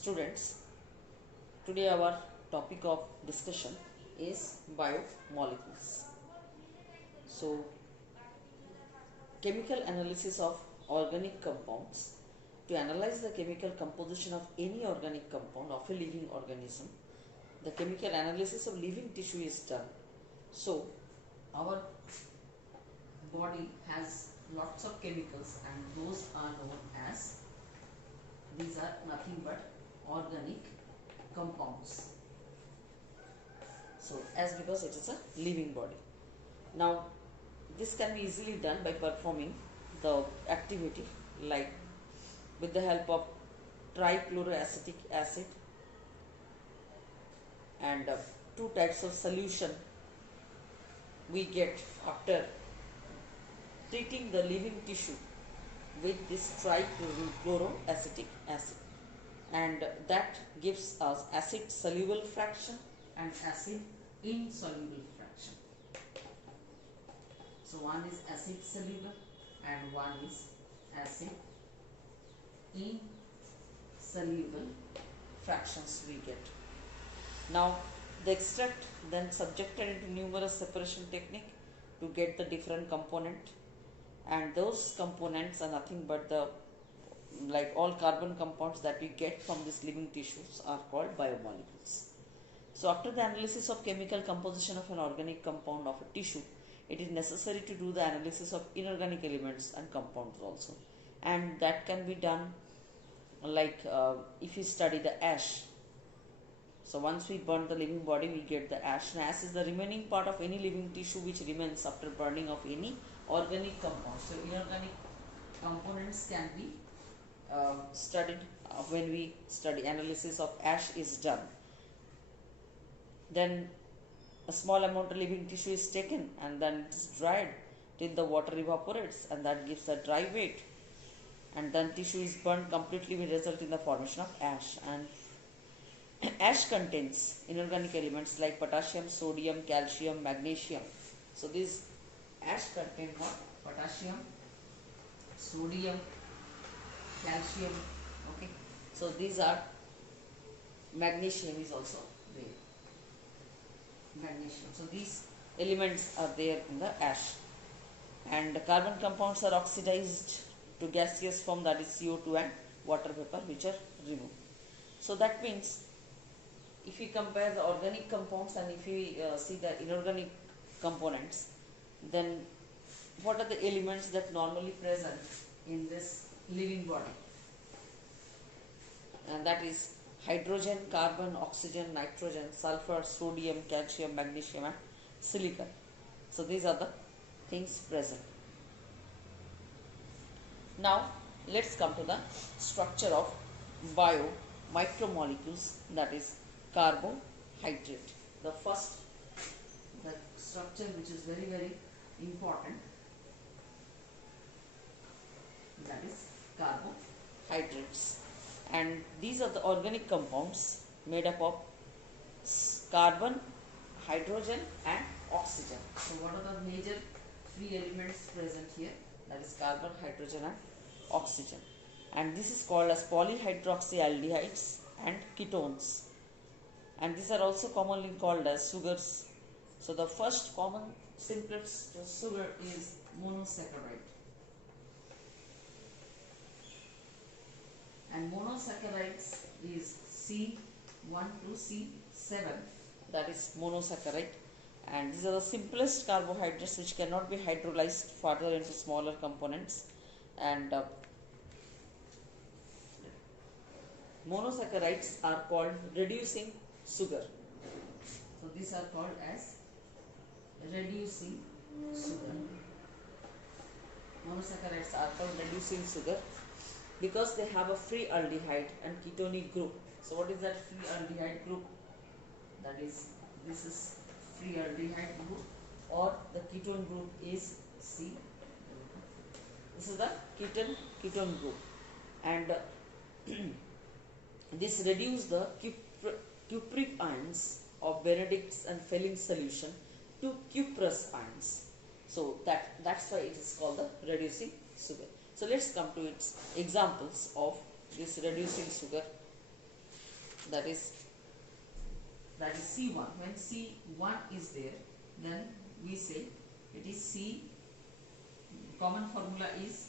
Students, today our topic of discussion is biomolecules. So, chemical analysis of organic compounds. To analyze the chemical composition of any organic compound of a living organism, the chemical analysis of living tissue is done. So, our body has lots of chemicals and those are known as, these are nothing but organic compounds. So, as because it is a living body. Now, this can be easily done by performing the activity like with the help of trichloroacetic acid and two types of solution we get after treating the living tissue with this trichloroacetic acid, and that gives us acid soluble fraction and acid insoluble fraction. So one is acid soluble and one is acid insoluble fractions we get. Now the extract then subjected into numerous separation technique to get the different component, and those components are nothing but the like all carbon compounds that we get from these living tissues are called biomolecules. So after the analysis of chemical composition of an organic compound of a tissue, it is necessary to do the analysis of inorganic elements and compounds also, and that can be done like if you study the ash. So once we burn the living body, we get the ash, and ash is the remaining part of any living tissue which remains after burning of any organic compound. So inorganic components can be studied when we study analysis of ash is done. Then a small amount of living tissue is taken and then it is dried till the water evaporates, and that gives a dry weight, and then tissue is burned completely, will result in the formation of ash. And ash contains inorganic elements like potassium, sodium, calcium, magnesium. So this ash contains what? Potassium, sodium, calcium. Okay. So these are, magnesium is also there. Magnesium. So these elements are there in the ash. And the carbon compounds are oxidized to gaseous form, that is CO2 and water vapor, which are removed. So that means if we compare the organic compounds and if we see the inorganic components, then what are the elements that normally present in this living body? And that is hydrogen, carbon, oxygen, nitrogen, sulfur, sodium, calcium, magnesium and silicon. So these are the things present. Now let's come to the structure of micromolecules, that is carbohydrate. The first, the structure which is very important, that is carbohydrates. And these are the organic compounds made up of carbon, hydrogen and oxygen. So what are the major three elements present here? That is carbon, hydrogen and oxygen. And this is called as polyhydroxyaldehydes and ketones. And these are also commonly called as sugars. So the first common simplest sugar is monosaccharide. And monosaccharides is C1 to C7, that is monosaccharide. And these are the simplest carbohydrates which cannot be hydrolyzed further into smaller components. And monosaccharides are called reducing sugar. So these are called as reducing sugar. Monosaccharides are called reducing sugar because they have a free aldehyde and ketonic group. So what is that free aldehyde group? That is, this is free aldehyde group, or the ketone group is C. This is the ketone group, and this reduces the cupric ions of Benedict's and Fehling solution to cuprous ions. So that's why it is called the reducing sugar. So let's come to its examples of this reducing sugar. that is C1. When C1 is there, then we say it is C. Common formula is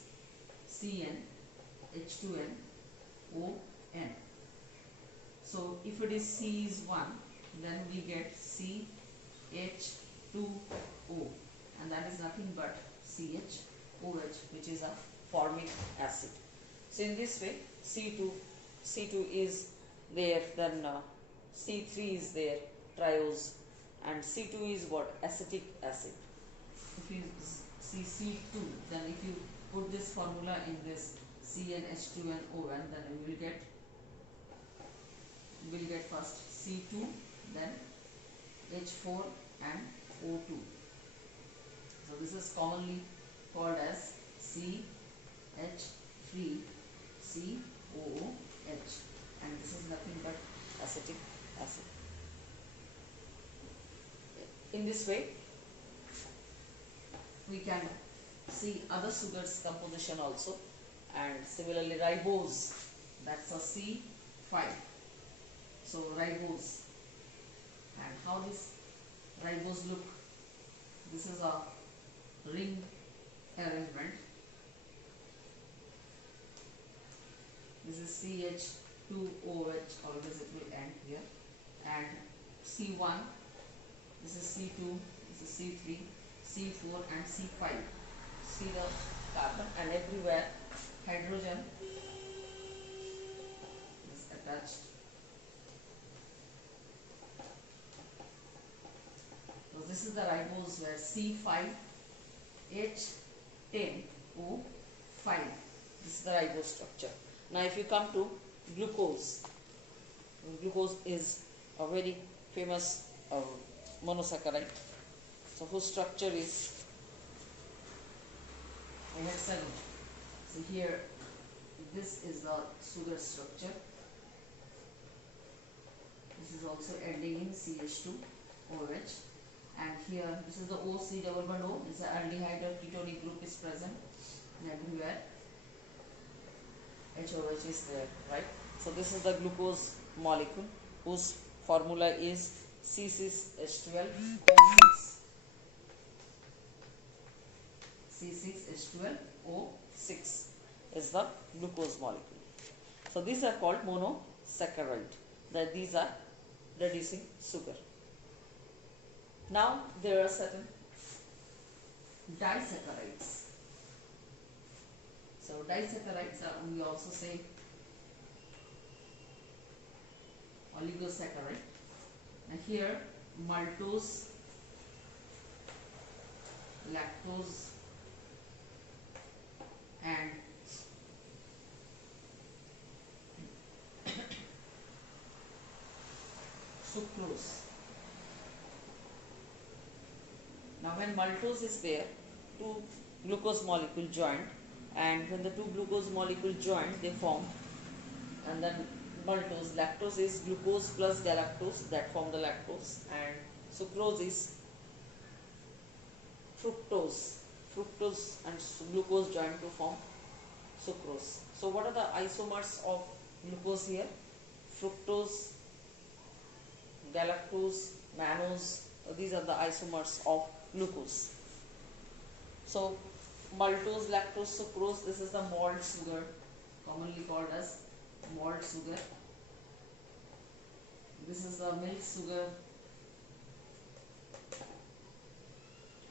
Cn H2n O n. So if it is C is 1, then we get CH2O, and that is nothing but CHOH, which is a formic acid. So in this way, C2 is there, then C3 is there, triose, and C2 is what? Acetic acid. If you see C2, then if you put this formula in this CnH2nOn, then we will get first C2, then H4 and O2. So this is commonly called as CH3COOH, and this is nothing but acetic acid. In this way, we can see other sugars composition also, and similarly ribose, that's a C5. So ribose, and how this ribose look? This is a ring arrangement. This is CH2OH, always it will end here, and C1, this is C2, this is C3, C4 and C5. See the carbon, and everywhere hydrogen is attached. So this is the ribose where C5H10O5. This is the ribose structure. Now if you come to glucose, glucose is a very famous monosaccharide. So whose structure is OH7. So here this is the sugar structure. This is also ending in CH2OH, and here this is the OC double bond O. It's an aldehyde or ketonic group is present, and everywhere HOH is there, right? So this is the glucose molecule whose formula is C6H12O6. C6H12O6 is the glucose molecule. So these are called monosaccharide. That these are reducing sugar. Now there are certain disaccharides. So disaccharides are, we also say, oligosaccharide. And here maltose, lactose and sucrose. Now when maltose is there, two glucose molecule joined, and when the two glucose molecule joined, they form, and then maltose. Lactose is glucose plus galactose, that form the lactose, and sucrose is fructose. Fructose and glucose joined to form sucrose. So what are the isomers of glucose here? Fructose, galactose, mannose. These are the isomers of glucose. So maltose, lactose, sucrose, this is the malt sugar, commonly called as malt sugar. This is the milk sugar,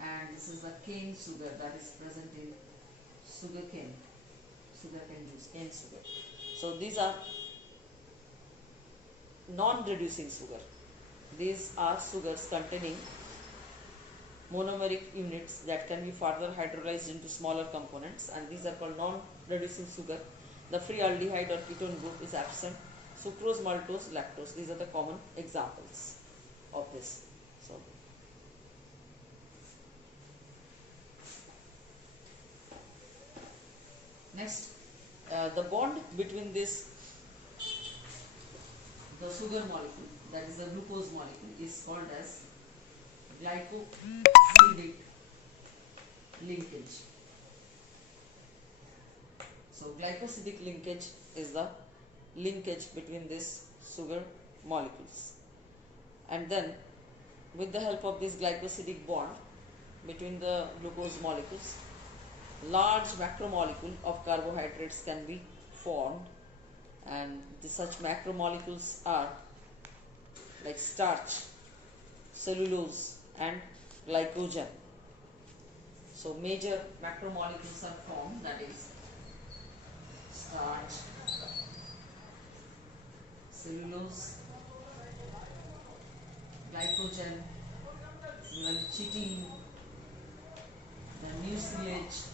and this is the cane sugar that is present in sugarcane juice, cane sugar. So these are non-reducing sugar. These are sugars containing monomeric units that can be further hydrolyzed into smaller components, and these are called non-reducing sugar. The free aldehyde or ketone group is absent. Sucrose, maltose, lactose, these are the common examples of this. So next, the bond between this, the sugar molecule, that is the glucose molecule, is called as glycosidic linkage. So glycosidic linkage is the linkage between this sugar molecules. And then with the help of this glycosidic bond between the glucose molecules, large macromolecule of carbohydrates can be formed, and such macromolecules are like starch, cellulose and glycogen. So major macromolecules are formed, that is starch, cellulose, glycogen, then chitin, then mucilage.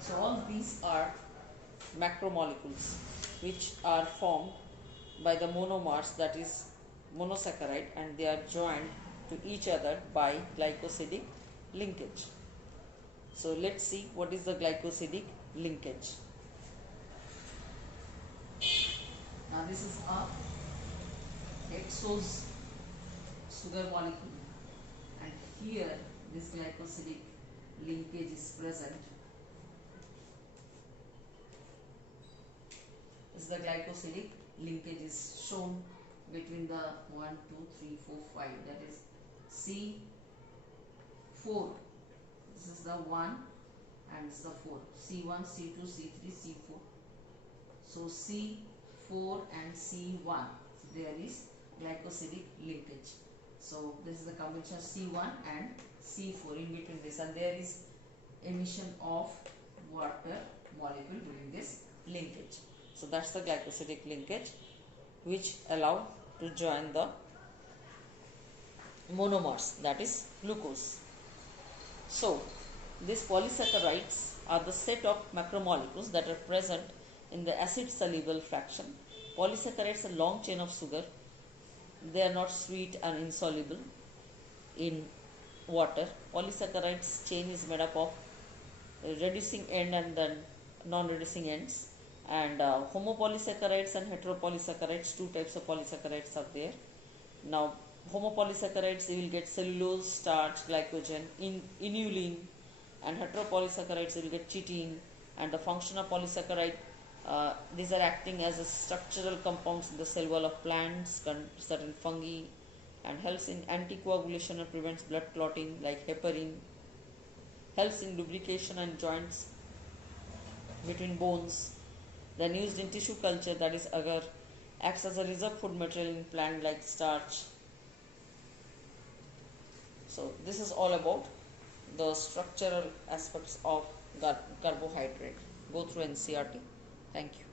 So all these are macromolecules which are formed by the monomers, that is monosaccharide, and they are joined to each other by glycosidic linkage. So let's see what is the glycosidic linkage. Now this is a hexose sugar molecule, and here this glycosidic linkage is present. This the glycosidic linkage is shown between the 1, 2, 3, 4, 5, that is C4. This is the 1 and this is the 4. C1, C2, C3, C4. So C4 and C1, so there is glycosidic linkage. So this is the combination of C1 and C4 in between this, and there is emission of water molecule during this linkage. So that's the glycosidic linkage which allow to join the monomers, that is glucose. So these polysaccharides are the set of macromolecules that are present in the acid soluble fraction. Polysaccharides are long chain of sugar. They are not sweet and insoluble in water. Polysaccharides chain is made up of reducing end and then non-reducing ends, and homopolysaccharides and heteropolysaccharides, two types of polysaccharides are there. Now homopolysaccharides, you will get cellulose, starch, glycogen, inulin, and heteropolysaccharides you will get chitin. And the function of polysaccharide, these are acting as a structural compounds in the cell wall of plants, certain fungi, and helps in anticoagulation and prevents blood clotting, like heparin, helps in lubrication and joints between bones. Then used in tissue culture, that is agar, acts as a reserve food material in plant like starch. So this is all about the structural aspects of carbohydrate. Go through NCERT. Thank you.